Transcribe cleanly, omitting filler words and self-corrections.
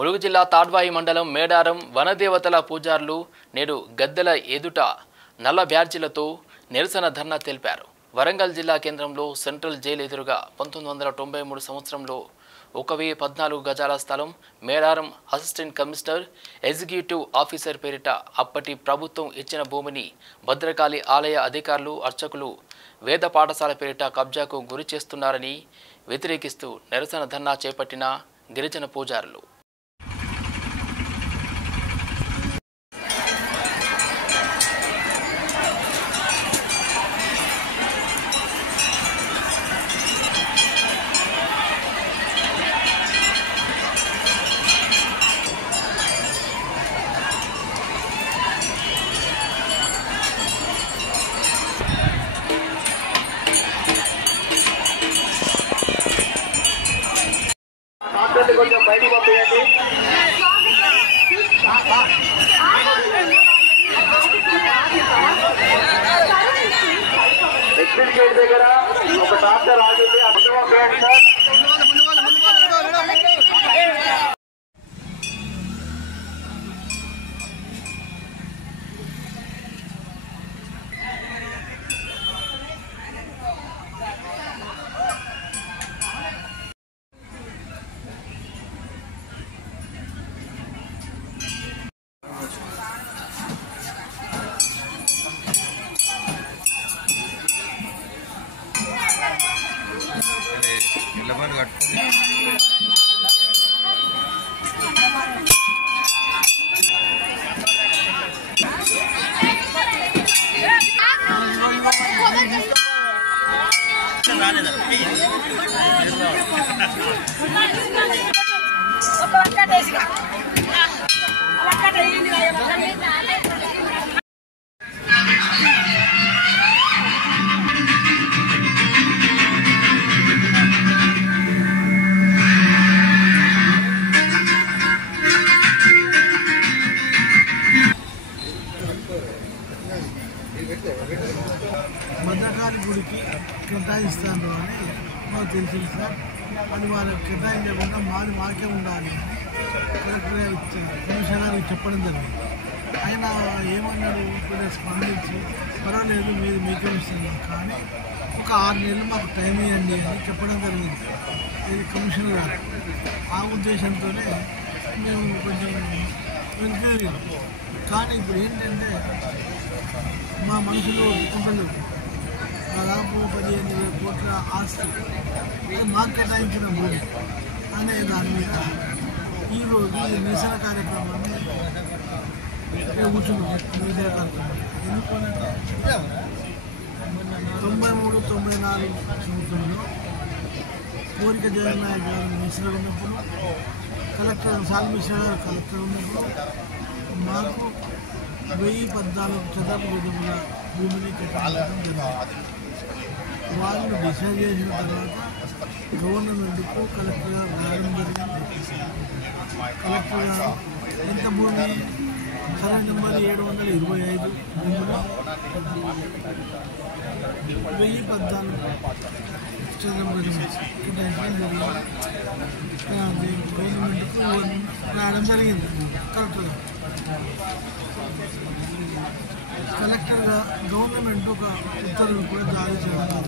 ములుగు జిల్లా తాడ్వాయి మండలం మేడారం వనదేవతల పూజారులు నేడు గద్దెల ఎదుట నల్ల బ్యాడ్జీలతో నిరసన ధర్నా తెలిపారు. వరంగల్ జిల్లా కేంద్రంలో సెంట్రల్ జైలు ఎదురుగా 1993 సంవత్సరంలో 1014 గజాల స్థలం Medaram assistant commissioner executive officer పేరిట అప్పటి ప్రభుత్వం ఇచ్చిన భూమిని భద్రకాళి ఆలయ అధికారులు అర్చకులు వేద పాఠశాల పేరిట కబ్జాకు గురి చేస్తున్నారని వ్యతిరేకిస్తూ నిరసన ధర్నా చేపట్టిన గిరిజన పూజారులు కొంచెం బయటకు పంపించండి. ఎగ్జిట్ గేట్ దగ్గర ఒక ట్రాక్టర్ ఆగింది, అర్థం పంపించండి సార్. భద్రకాళి గుడికి కేటాయిస్తాను అని మాకు తెలిసింది సార్. అది వాళ్ళకి కేటాయించకుండా మాకే ఉండాలి కలెక్టర్ కమిషనర్ గారికి చెప్పడం జరిగింది. ఆయన ఏమన్నాడు, కొంచెం స్పందించి పర్వాలేదు మీకే ఇస్తున్నాం కానీ ఒక 6 నెలలు మాకు టైం ఇవ్వండి అని చెప్పడం జరిగింది ఇది కమిషనర్ గారు. ఆ ఉద్దేశంతోనే మేము కొంచెం వెనుక. కానీ ఇప్పుడు ఏంటంటే మా మనుషులు ఒప్పుకుంటలేవు. దాదాపు 15,000 కోట్ల ఆస్తి మాకు కేటాయించిన భూమి అనే దాని మీద ఈరోజు నిరసన కార్యక్రమాన్ని కూర్చున్నాం. నిరసన కార్యక్రమం ఎందుకంటే 93-94 సంవత్సరంలో కోరిక జగన్నాయక్ గారు మినిస్టర్ ఉన్నప్పుడు, కలెక్టర్ సాల్మిశ్ర గారు కలెక్టర్ ఉన్నప్పుడు మాకు 1014 చదరపు గజముల భూమిని కేటాయించడం జరిగింది. వాళ్ళు డిసైడ్ చేసిన తర్వాత గవర్నమెంట్కు కలెక్టర్ గారు రావడం జరిగింది. కలెక్టర్ గారు ఎంత భూమి సర్వే నెంబర్ 725 భూమిలో 1014 చదరపు గజములు కేటాయించడం జరిగింది. గవర్నమెంట్కు రావడం జరిగింది. కలెక్టర్గా గవర్నమెంట్ ఒక ఉత్తర్వులు కూడా జారీ చేయడం.